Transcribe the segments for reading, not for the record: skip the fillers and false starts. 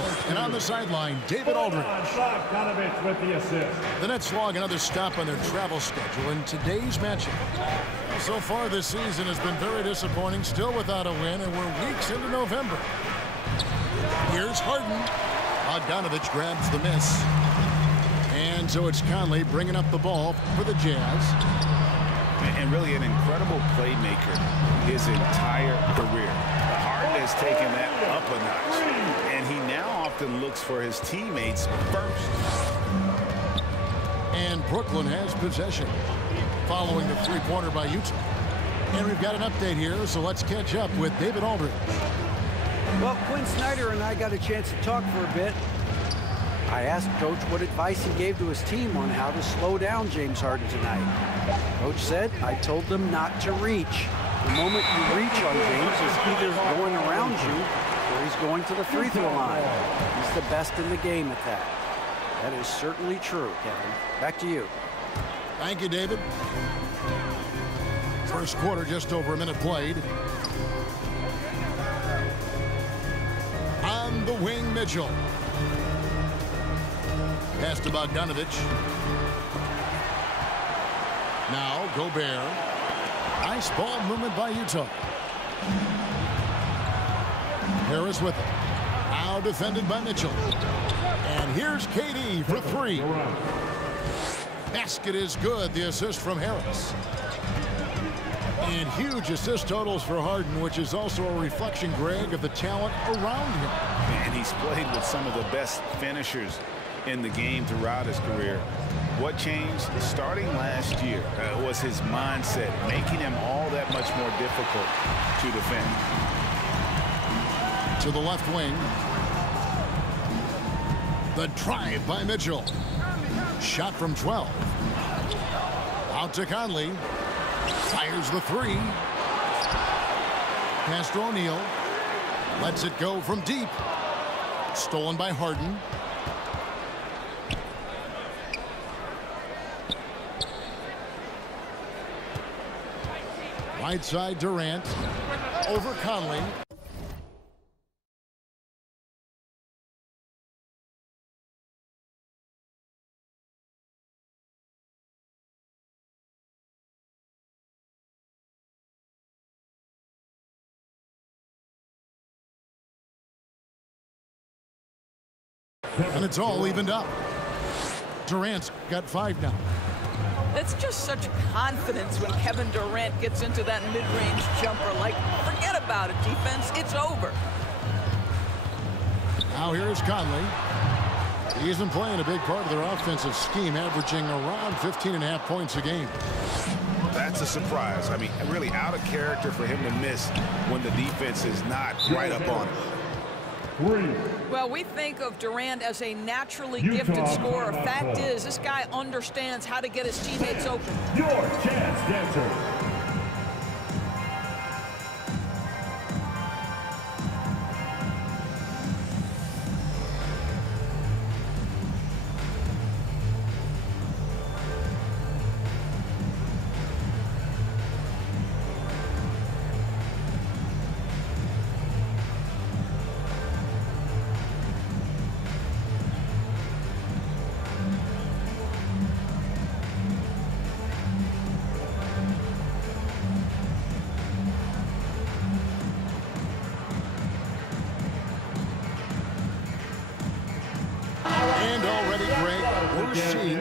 dribble. And on the sideline, David Aldridge. With the assist. The Nets log another stop on their travel schedule in today's matchup. So far this season has been very disappointing, still without a win, and we're weeks into November. Here's Harden. Bogdanovich grabs the miss. And so it's Conley bringing up the ball for the Jazz. And really an incredible playmaker his entire career. Harden has taken that up a notch. And he now often looks for his teammates first. And Brooklyn has possession following the three-pointer by Utah. And we've got an update here, so let's catch up with David Aldridge. Well, Quinn Snyder and I got a chance to talk for a bit. I asked Coach what advice he gave to his team on how to slow down James Harden tonight. Coach said, I told them not to reach. The moment you reach on James, he's either going around you or he's going to the free throw line. He's the best in the game at that. That is certainly true, Kevin. Back to you. Thank you, David. First quarter, just over a minute played. On the wing, Mitchell. Pass to Bogdanovich. Now Gobert. Nice ball movement by Utah. Harris with it. Now defended by Mitchell. And here's KD for three. Basket is good. The assist from Harris. And huge assist totals for Harden, which is also a reflection, Greg, of the talent around him. And he's played with some of the best finishers in the game throughout his career. What changed starting last year was his mindset, making him all that much more difficult to defend. To the left wing. The drive by Mitchell. Shot from 12. Out to Conley. Fires the three. Pass to O'Neal. Lets it go from deep. Stolen by Harden. Right side Durant. Over Conley. And it's all evened up. Durant's got 5 now. It's just such confidence when Kevin Durant gets into that mid-range jumper. Like, forget about it, defense. It's over. Now here's Conley. He's been playing a big part of their offensive scheme, averaging around 15.5 points a game. That's a surprise. I mean, really out of character for him to miss when the defense is not right up on him. Well, we think of Durant as a naturally gifted scorer. Fact is, this guy understands how to get his teammates open. Your chance, dancer.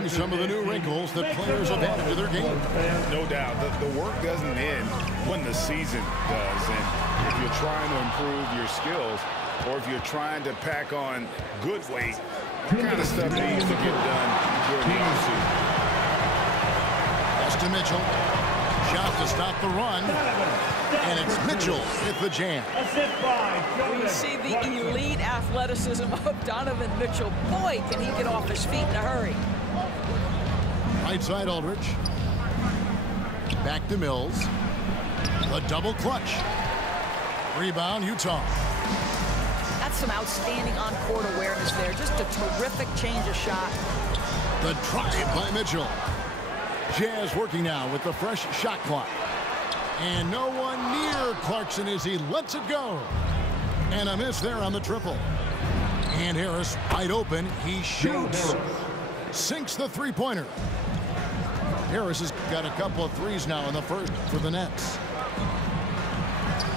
Some of the new wrinkles that players have added to their game. No doubt. The work doesn't end when the season does. And if you're trying to improve your skills or if you're trying to pack on good weight, that kind of stuff needs to get done during the offseason. Pass to Mitchell. Shot to stop the run. And it's Mitchell with the jam. You see the elite athleticism of Donovan Mitchell. Boy, can he get off his feet in a hurry. Right side Aldridge. Back to Mills. The double clutch. Rebound Utah. That's some outstanding on-court awareness there. Just a terrific change of shot. The drive by Mitchell. Jazz working now with the fresh shot clock. And no one near Clarkson as he lets it go. And a miss there on the triple. And Harris wide open. He shoots. Sinks the three-pointer. Harris has got a couple of threes now in the first for the Nets.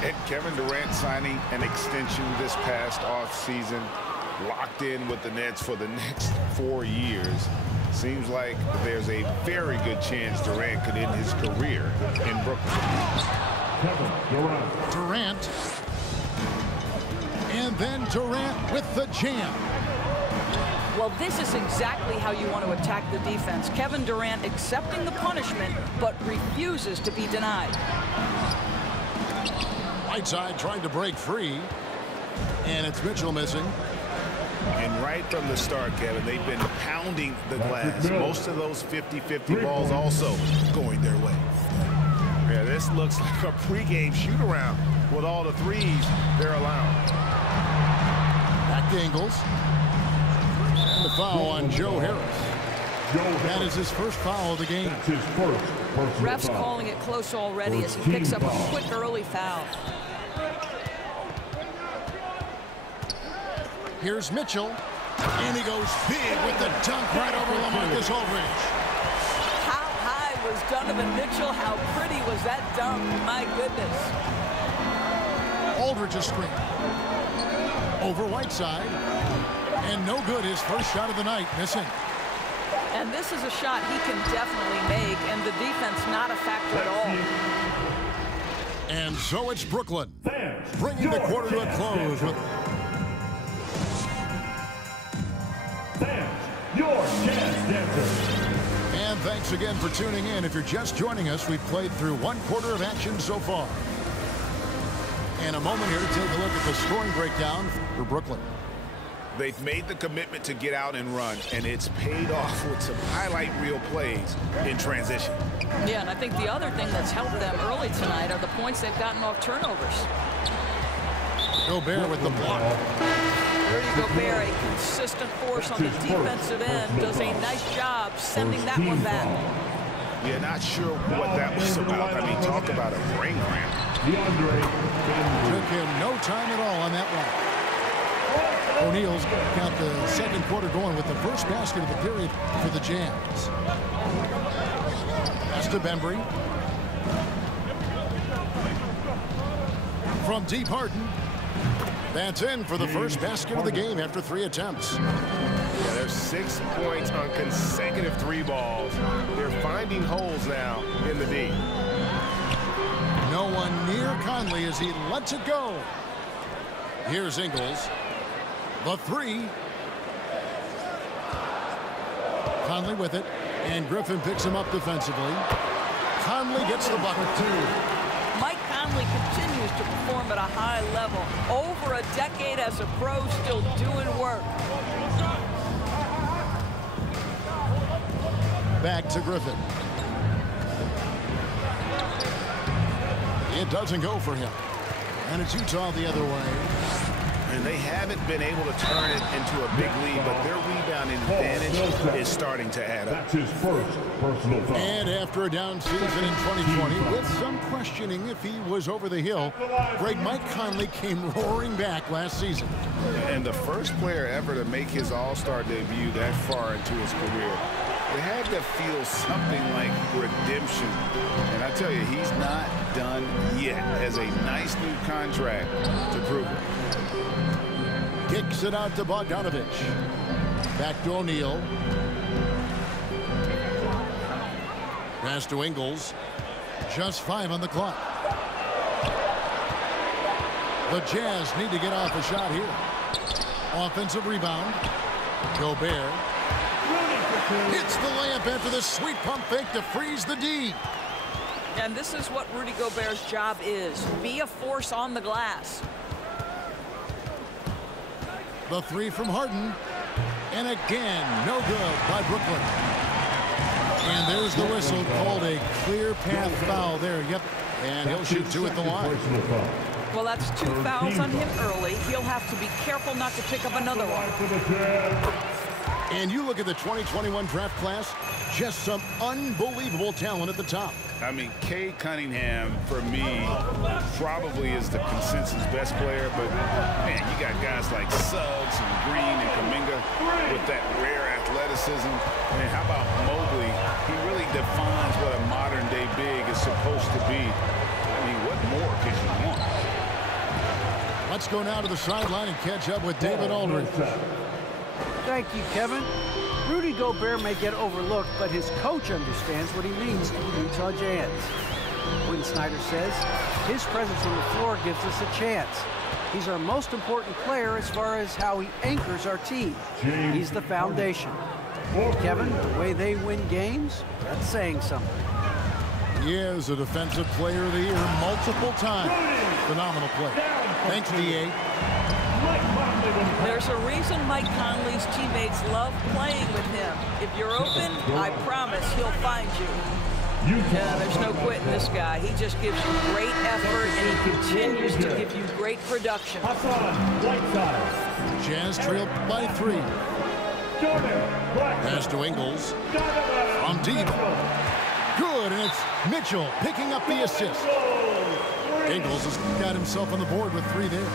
And Kevin Durant signing an extension this past offseason, locked in with the Nets for the next 4 years. Seems like there's a very good chance Durant could end his career in Brooklyn. Kevin Durant. Durant. And then Durant with the jam. Well, this is exactly how you want to attack the defense. Kevin Durant accepting the punishment, but refuses to be denied. Whiteside trying to break free. And it's Mitchell missing. And right from the start, Kevin, they've been pounding the glass. Most of those 50-50 balls also going their way. Yeah, this looks like a pregame shoot-around with all the threes they're allowing. Back to Ingles. And the foul on Joe Harris. That is his first foul of the game. That's his first personal Refs foul. calling it close already as he picks up a quick early foul. Here's Mitchell, and he goes big with the dunk right over LaMarcus Aldridge. How high was Donovan Mitchell? How pretty was that dunk? My goodness. Aldridge's screen. Over Whiteside, and no good. His first shot of the night, missing. And this is a shot he can definitely make, and the defense not a factor at all. And so it's Brooklyn, bringing the quarter to a close with your Jazz Dancers. And thanks again for tuning in. If you're just joining us, we've played through one quarter of action so far. And a moment here to take a look at the scoring breakdown for Brooklyn. They've made the commitment to get out and run, and it's paid off with some highlight reel plays in transition. Yeah, and I think the other thing that's helped them early tonight are the points they've gotten off turnovers. Gobert with the block. Rudy Gobert, a consistent force on the defensive end, does a nice job sending that one back. Yeah, not sure what that was about. I mean, talk about a brain cramp. Took him no time at all on that one. O'Neal's got the second quarter going with the first basket of the period for the Jazz. That's to Bembry. From deep, Harden. That's in for the first basket of the game after 3 attempts. Yeah, there's 6 points on consecutive 3 balls. They're finding holes now in the D. No one near Conley as he lets it go. Here's Ingles. The 3. Conley with it. And Griffin picks him up defensively. Conley gets the bucket. Mike Conley continues to perform at a high level. Over a decade as a pro, still doing work. Back to Griffin. It doesn't go for him. And it's Utah the other way. And they haven't been able to turn it into a big lead, but their rebounding advantage is starting to add up. That's his first personal foul. And after a down season in 2020, with some questioning if he was over the hill, great Mike Conley came roaring back last season. And the first player ever to make his All-Star debut that far into his career. It had to feel something like redemption. And I tell you, he's not done yet. Has a nice new contract to prove it. Kicks it out to Bogdanovich. Back to O'Neal. Pass to Ingles. Just 5 on the clock. The Jazz need to get off a shot here. Offensive rebound. Gobert. Hits the layup after the sweet pump fake to freeze the D. And this is what Rudy Gobert's job is. Be a force on the glass. The 3 from Harden. And again, no good by Brooklyn. And there's the whistle, called a clear path foul there. Yep. And he'll shoot 2 at the line. Well, that's 2 fouls on him early. He'll have to be careful not to pick up another one. And you look at the 2021 draft class, just some unbelievable talent at the top. I mean, Cade Cunningham, for me, probably is the consensus best player. But, man, you got guys like Suggs and Green and Kuminga with that rare athleticism. And how about Mobley? He really defines what a modern-day big is supposed to be. I mean, what more could you want? Let's go now to the sideline and catch up with David Aldridge. Thank you, Kevin. Rudy Gobert may get overlooked, but his coach understands what he means to the Utah Jazz. Quinn Snyder says his presence on the floor gives us a chance. He's our most important player as far as how he anchors our team. He's the foundation. Kevin, the way they win games, that's saying something. He is a Defensive Player of the Year multiple times. Phenomenal play. Thanks, D.A. There's a reason Mike Conley's teammates love playing with him. If you're open, I promise he'll find you. Yeah, there's no quitting this guy. He just gives you great effort, and he continues to give you great production. Jazz trail by 3. Pass to Ingles. From deep. Good, and it's Mitchell picking up the assist. Ingles has got himself on the board with 3 there.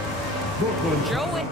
Joey.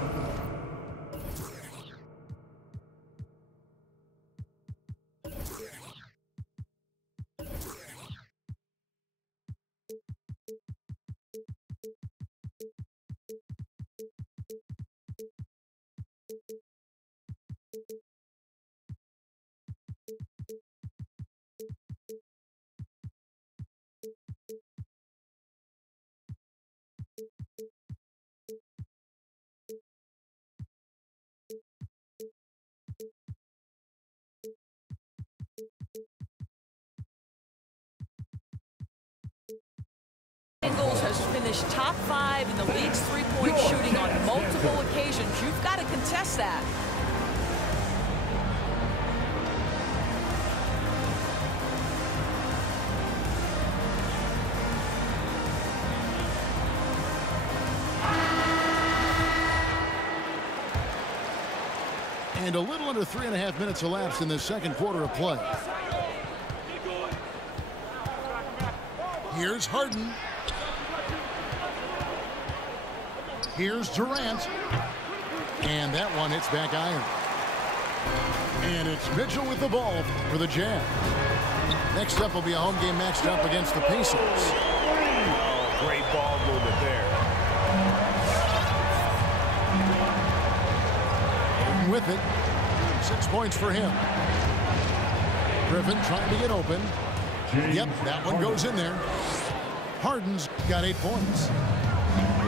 Ingles has finished top 5 in the league's three-point shooting on multiple occasions. You've got to contest that. And a little under 3.5 minutes elapsed in the second quarter of play. Here's Harden. Here's Durant. And that one hits back iron. And it's Mitchell with the ball for the Jazz. Next up will be a home game matched up against the Pacers. Oh, great ball movement there. With it. 6 points for him. Griffin trying to get open. Yep, that one goes in there. Harden's got 8 points.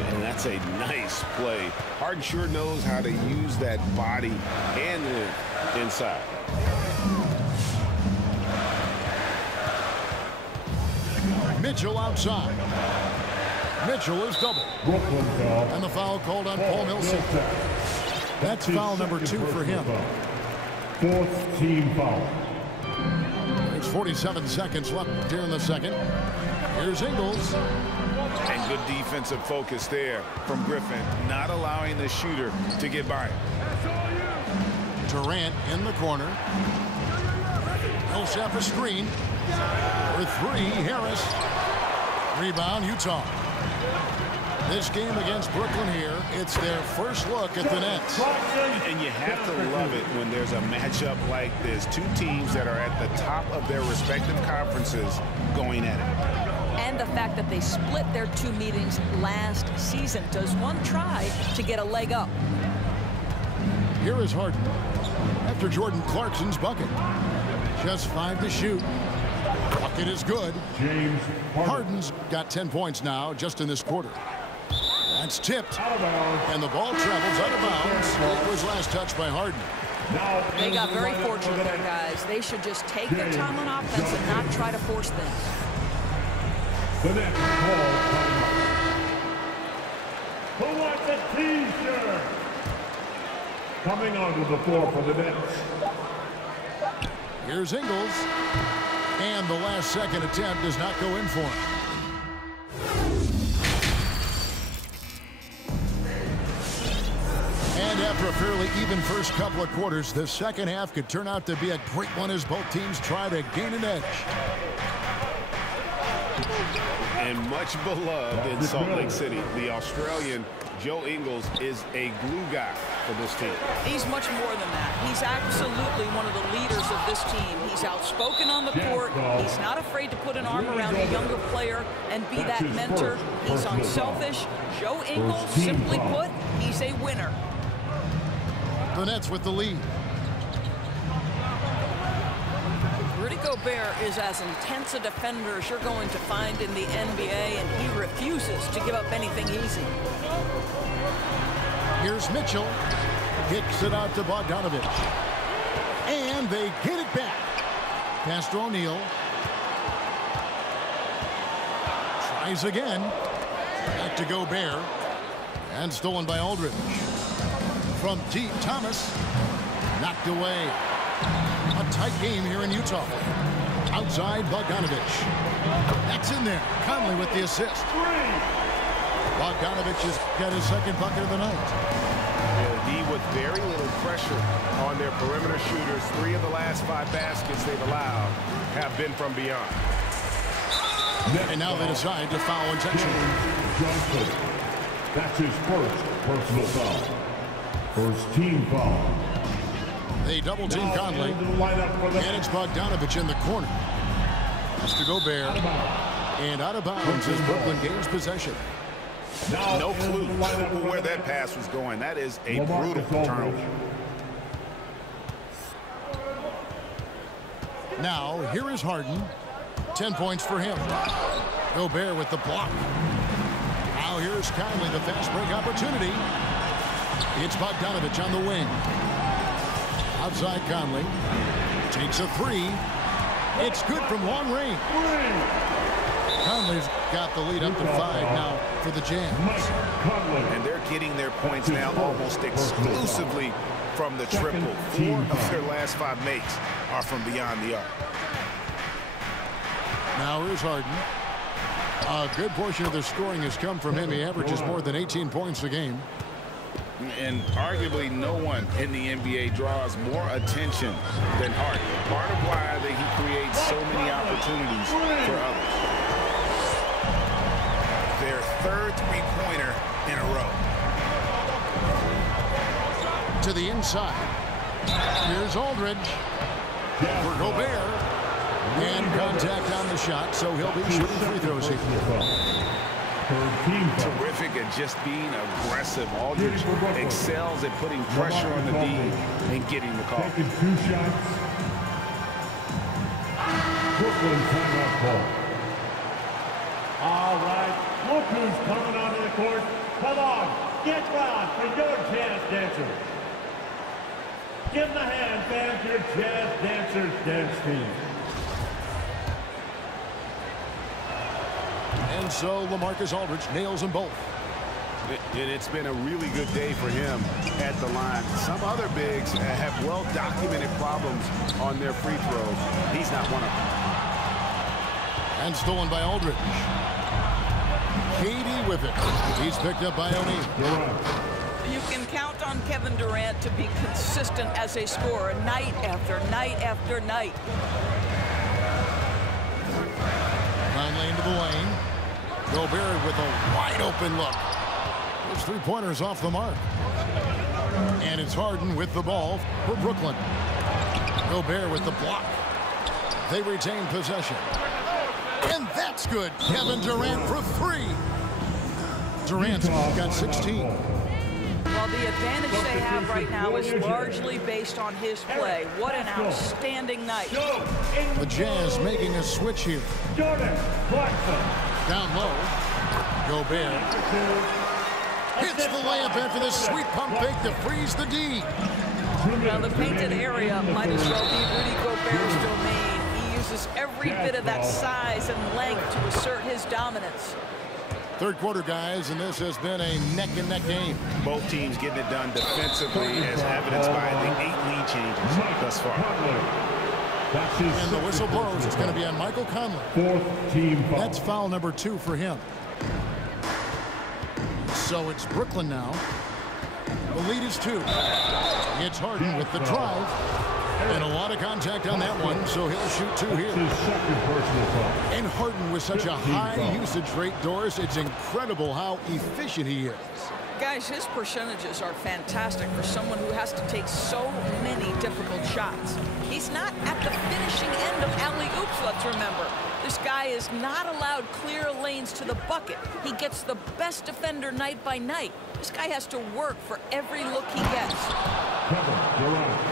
And that's a nice play. Harden sure knows how to use that body and the inside. Mitchell outside. Mitchell is double. And the foul called on Paul Millsap. That's foul number 2 for him. 4th team foul. There's 47 seconds left here in the second. Here's Ingles. And good defensive focus there from Griffin, not allowing the shooter to get by. Durant in the corner. Millsap a screen. For 3, Harris. Rebound, Utah. This game against Brooklyn here, it's their first look at the Nets. And you have to love it when there's a matchup like this. 2 teams that are at the top of their respective conferences going at it. And the fact that they split their 2 meetings last season. Does one try to get a leg up? Here is Harden after Jordan Clarkson's bucket. Just 5 to shoot. Bucket is good. James Harden's got 10 points now just in this quarter. That's tipped. And the ball travels out of bounds. It was last touched by Harden. They got very fortunate there, guys. They should just take their time on offense and not try to force things. The next call who wants a T-shirt? Coming onto the floor for the Nets. Here's Ingles. And the last second attempt does not go in for him. And after a fairly even first couple of quarters, the second half could turn out to be a great one as both teams try to gain an edge. And much beloved in Salt Lake City, the Australian Joe Ingles is a glue guy for this team. He's much more than that. He's absolutely one of the leaders of this team. He's outspoken on the court. He's not afraid to put an arm around a younger player and be that mentor. He's unselfish. Joe Ingles, simply put, he's a winner. The Nets with the lead. Rudy Gobert is as intense a defender as you're going to find in the NBA, and he refuses to give up anything easy. Here's Mitchell. Kicks it out to Bogdanovich. And they get it back. Pass to O'Neal. Tries again. Back to Gobert. And stolen by Aldridge. From deep, Thomas. Knocked away. A tight game here in Utah. Outside, Bogdanovich. That's in there. Conley with the assist. Bogdanovich has got his second bucket of the night. D with very little pressure on their perimeter shooters. 3 of the last 5 baskets they've allowed have been from beyond. And now they decide to foul intentionally. That's his first personal foul. First team foul. They double team Conley. And it's Bogdanovich in the corner. That's to Gobert. And out of bounds as Brooklyn gains possession. No clue where that pass was going. That is a brutal turnover. Now, here is Harden. 10 points for him. Gobert with the block. Now here's Conley, the fast break opportunity. It's Bogdanovich on the wing. Outside Conley. Takes a 3. It's good from long range. Conley's got the lead up to 5 now for the Jazz. And they're getting their points now almost exclusively from the triple. 4 of their last 5 makes are from beyond the arc. Now here's Harden. A good portion of their scoring has come from him. He averages more than 18 points a game. And arguably no one in the NBA draws more attention than Harden. Part of why he creates so many opportunities for others. Their 3rd three-pointer in a row. To the inside. Here's Aldridge for Gobert. And contact on the shot, so he'll be shooting free throws here. Terrific at just being aggressive. Aldridge excels at putting pressure on the D and getting the call. Taking 2 shots. Brooklyn timeout call. All right, look who's coming onto the court. Come on, get wild for your jazz dancers. Give them a hand, fans, your jazz dancers dance team. And so LaMarcus Aldridge nails them both. It's been a really good day for him at the line. Some other bigs have well-documented problems on their free throws. He's not one of them. And stolen by Aldridge. KD with it. He's picked up by O'Neal. You can count on Kevin Durant to be consistent as a scorer night after night after night. Conley into the lane. Gobert with a wide open look. Those 3-pointers off the mark. And it's Harden with the ball for Brooklyn. Gobert with the block. They retain possession. And that's good. Kevin Durant for 3. Durant's got 16. Well, the advantage they have right now is largely based on his play. What an outstanding night. The Jazz making a switch here. Down low. Gobert hits the layup after the sweet pump fake to freeze the D. Now, the painted area might as well be Rudy Gobert's domain. He uses every bit of that size and length to assert his dominance. Third quarter, guys, and this has been a neck-and-neck game. Both teams getting it done defensively, as evidenced by the 8 lead changes thus far. And the whistle blows. It's going to be on Michael Conley. 4th team foul. That's foul number 2 for him. So it's Brooklyn now. The lead is 2. It's Harden with the drive. And a lot of contact on that one, so he'll shoot 2 here. His second personal foul. And Harden with such a high usage rate, Doris, it's incredible how efficient he is. Guys, his percentages are fantastic for someone who has to take so many difficult shots. He's not at the finishing end of alley-oops, let's remember. This guy is not allowed clear lanes to the bucket. He gets the best defender night by night. This guy has to work for every look he gets.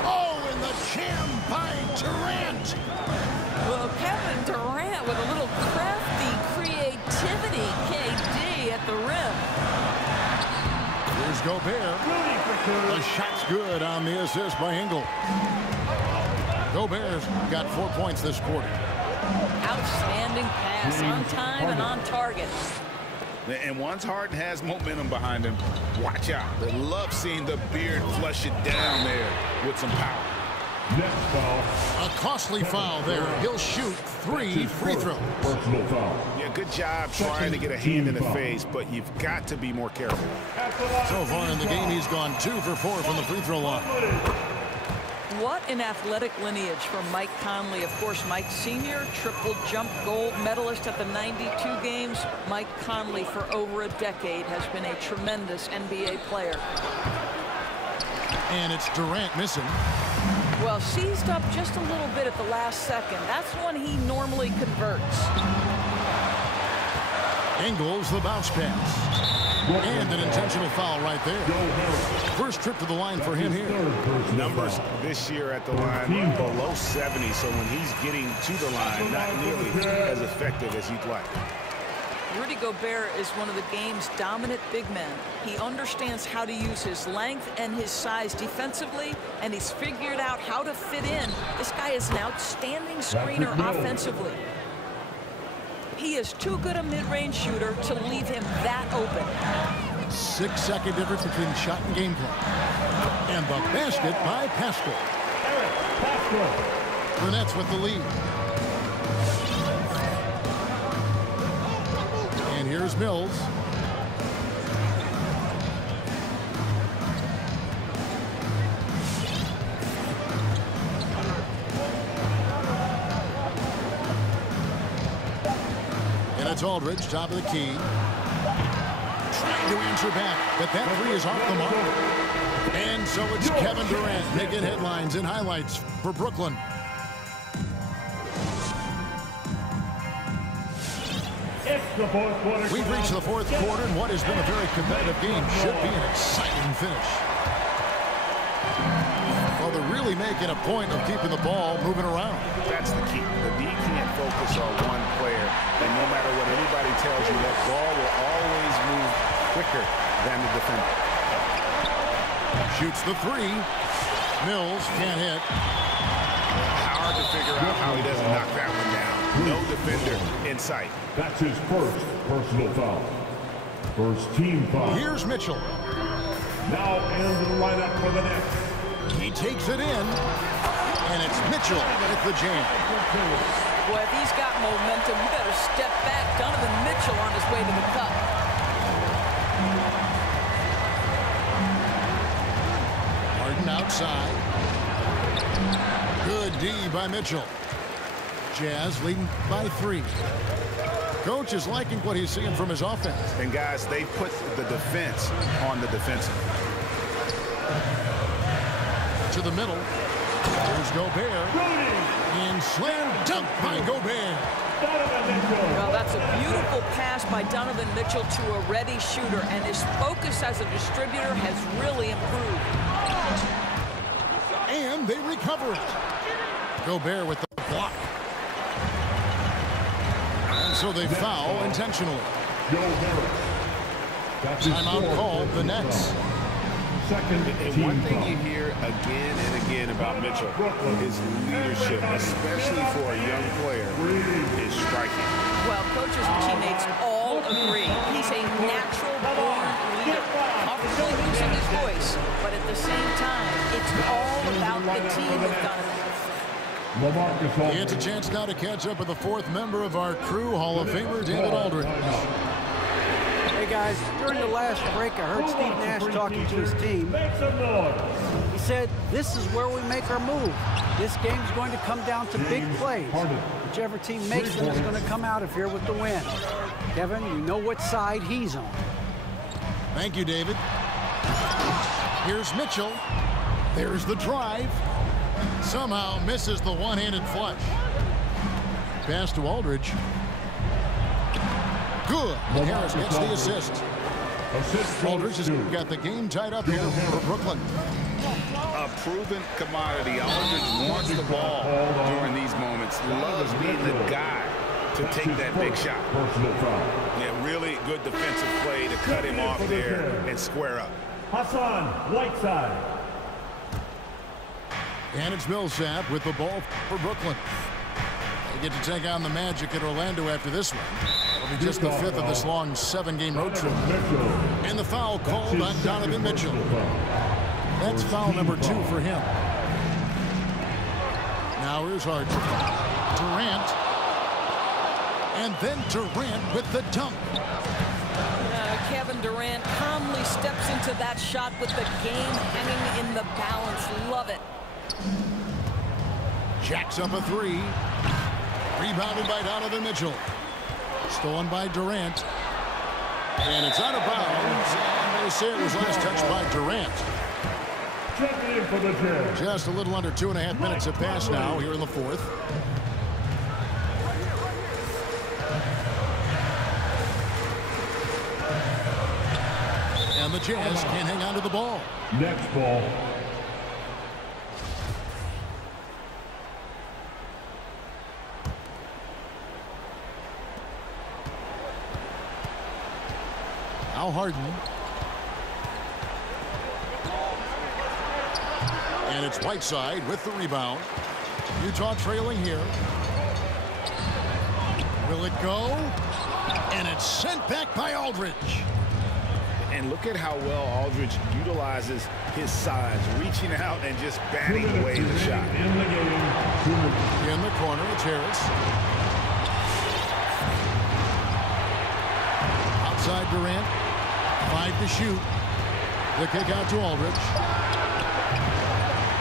Oh, and the jam by Durant. Well, Kevin Durant with a little crafty creativity, KD at the rim. Here's Gobert. The shot's good on the assist by Engel. Gobert's got 4 points this quarter. Outstanding pass, on time and on target. And once Harden has momentum behind him, watch out. They love seeing the beard flush it down there with some power. Next foul. A costly foul there. He'll shoot 3 free throws. Personal foul. Yeah, good job trying to get a hand in the face, but you've got to be more careful. So far in the game, he's gone 2 for 4 from the free throw line. What an athletic lineage for Mike Conley. Of course, Mike Sr., triple jump gold medalist at the 92 games. Mike Conley, for over a decade, has been a tremendous NBA player. And it's Durant missing. Well, seized up just a little bit at the last second. That's when he normally converts. Ingles the bounce pass. And an intentional foul right there. First trip to the line for him here. Numbers this year at the line below 70, so when he's getting to the line, not nearly as effective as you'd like. Rudy Gobert is one of the game's dominant big men. He understands how to use his length and his size defensively, and he's figured out how to fit in. This guy is an outstanding screener offensively. He is too good a mid-range shooter to leave him that open. 6-second difference between shot and game clock. And the basket by Pascal. The Nets with the lead. And here's Mills. And it's Aldridge, top of the key. Trying to answer back, but that 3 is off the mark. And so it's Kevin Durant making headlines and highlights for Brooklyn. We've reached the 4th quarter, and what has been a very competitive game should be an exciting finish. Well, they're really making a point of keeping the ball moving around. That's the key. The D can't focus on one player, and no matter what anybody tells you, that ball will always move quicker than the defender. Shoots the 3. Mills can't hit. Hard to figure out how he doesn't knock that one down. No defender in sight. That's his first personal foul. First team foul. Here's Mitchell. Now in the lineup for the Nets. He takes it in, and it's Mitchell with the jam. Boy, if he's got momentum, you better step back. Donovan Mitchell on his way to the cup. Harden outside. Good D by Mitchell. Jazz leading by 3. Coach is liking what he's seeing from his offense. And guys, they put the defense on the defensive. To the middle. There's Gobert. And slam dunk by Gobert. Well, that's a beautiful pass by Donovan Mitchell to a ready shooter, and his focus as a distributor has really improved. And they recover it. Gobert with the block. And so they foul intentionally. Timeout called the Nets. And one thing you hear again and again about Mitchell is leadership, especially for a young player, is striking. Well, coaches and teammates all agree. He's a natural-born leader, comfortable using his voice, but at the same time, it's all about the team with Donovan. It's a chance now to catch up with the 4th member of our crew, Hall of Famer David Aldridge. Hey guys, during the last break, I heard Steve Nash talking to his team. He said, this is where we make our move. This game's going to come down to big plays. Whichever team makes them is going to come out of here with the win. Kevin, you know what side he's on. Thank you, David. Here's Mitchell. There's the drive. Somehow misses the one-handed flush. Pass to Aldridge. Good. And Harris gets the assist. Aldridge has got the game tied up here for Brooklyn. A proven commodity. Aldridge wants the ball during these moments. Loves being the guy to take that big shot. Yeah, really good defensive play to cut him off there and square up. Hassan Whiteside. And it's Millsap with the ball for Brooklyn. They get to take on the Magic at Orlando after this one. It'll be just the fifth of this long 7-game road trip. And the foul called on Donovan Mitchell. That's foul number 2 for him. Now here's Harden. Durant. And then Durant with the dunk. Kevin Durant calmly steps into that shot with the game hanging in the balance. Love it. Jacks up a 3. Rebounded by Donovan Mitchell. Stolen by Durant. And it's out of bounds. And they say it was last touched by Durant. Just a little under 2.5 minutes have passed now here in the fourth. And the Jazz can't hang on to the ball. Next ball. Now Harden. And it's Whiteside with the rebound. Utah trailing here. Will it go? And it's sent back by Aldridge. And look at how well Aldridge utilizes his size, reaching out and just batting away the shot. In the corner, it's Harris. Outside Durant. 5 to shoot. The kick out to Aldridge.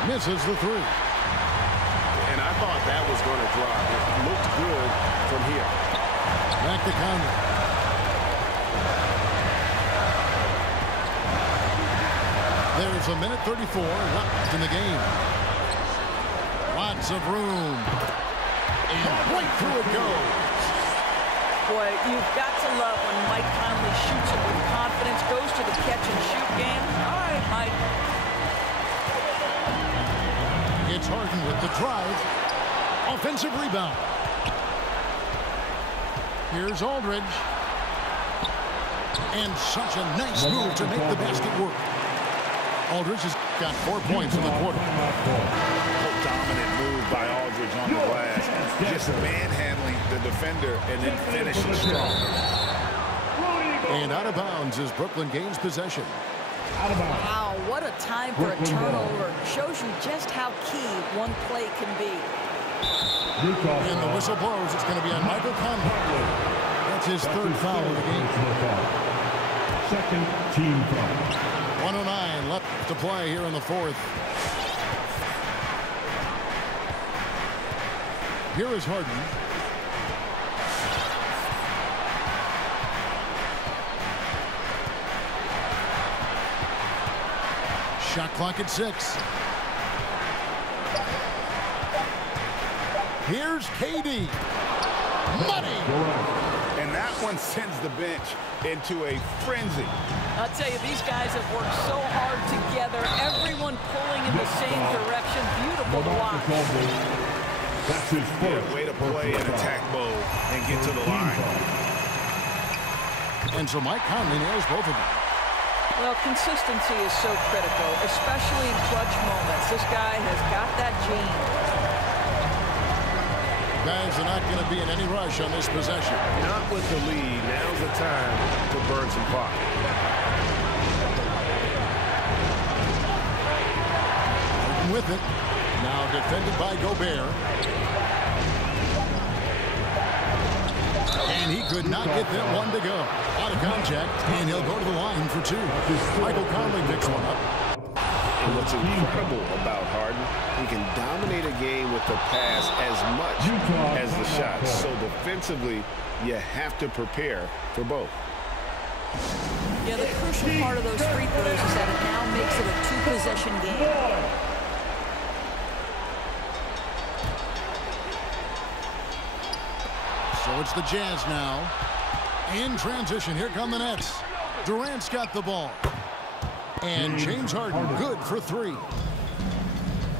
Misses the 3. And I thought that was going to drop. It looked good from here. Back to Conley. There's a minute 34 left in the game. Lots of room. And right through it goes. Boy, you've got to love when Mike Conley shoots it with confidence, goes to the catch-and-shoot game. All right, Mike. It's Harden with the drive. Offensive rebound. Here's Aldridge. And such a nice move to make the basket work. Aldridge has got 4 points in the quarter. Dominant move by Aldridge on the glass. Just manhandling the defender and then finishing strong. And out of bounds as Brooklyn gains possession. Wow, what a time for a turnover. Shows you just how key one play can be. And the whistle blows. It's going to be on Michael Conley. That's his 3rd foul of the game. Second team foul. 1:09 left to play here in the fourth. Here is Harden. Shot clock at 6. Here's KD. Money. And that one sends the bench into a frenzy. I'll tell you, these guys have worked so hard together. Everyone pulling in the same direction. Beautiful to watch. That's his first. Way to play in attack mode and get to the line. And so Mike Conley nails both of them. Well, consistency is so critical, especially in clutch moments. This guy has got that gene. Guys are not going to be in any rush on this possession. Not with the lead. Now's the time to burn some clock. With it. Now defended by Gobert. And he could not get that one to go. Out of contact, and he'll go to the line for 2. Michael Conley picks one up. And what's incredible about Harden, he can dominate a game with the pass as much as the shot. So defensively, you have to prepare for both. Yeah, the crucial part of those free throws is that it now makes it a two-possession game. So it's the Jazz now. In transition, here come the Nets. Durant's got the ball. And James Harden good for 3.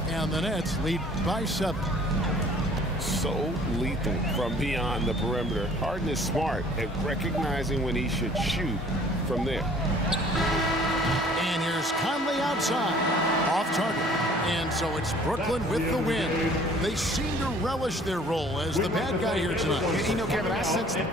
And the Nets lead by 7. So lethal from beyond the perimeter. Harden is smart at recognizing when he should shoot from there. And here's Conley outside. Off target. And so it's Brooklyn with the win. They seem to relish their role as the bad guy here tonight. You know, Kevin, I sense that.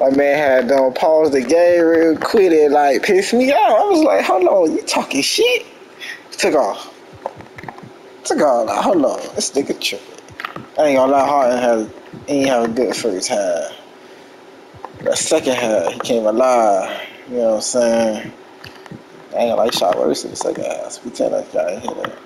My man had done pause the game real quick. It like pissed me off. I was like, hold on, you talking shit? Took off. Like, hold on, this nigga tripping. I ain't gonna lie, Harden ain't have a good first half. The second half, he came alive. You know what I'm saying? I ain't gonna like shot worse in the second half. So pretend like y'all ain't hear that.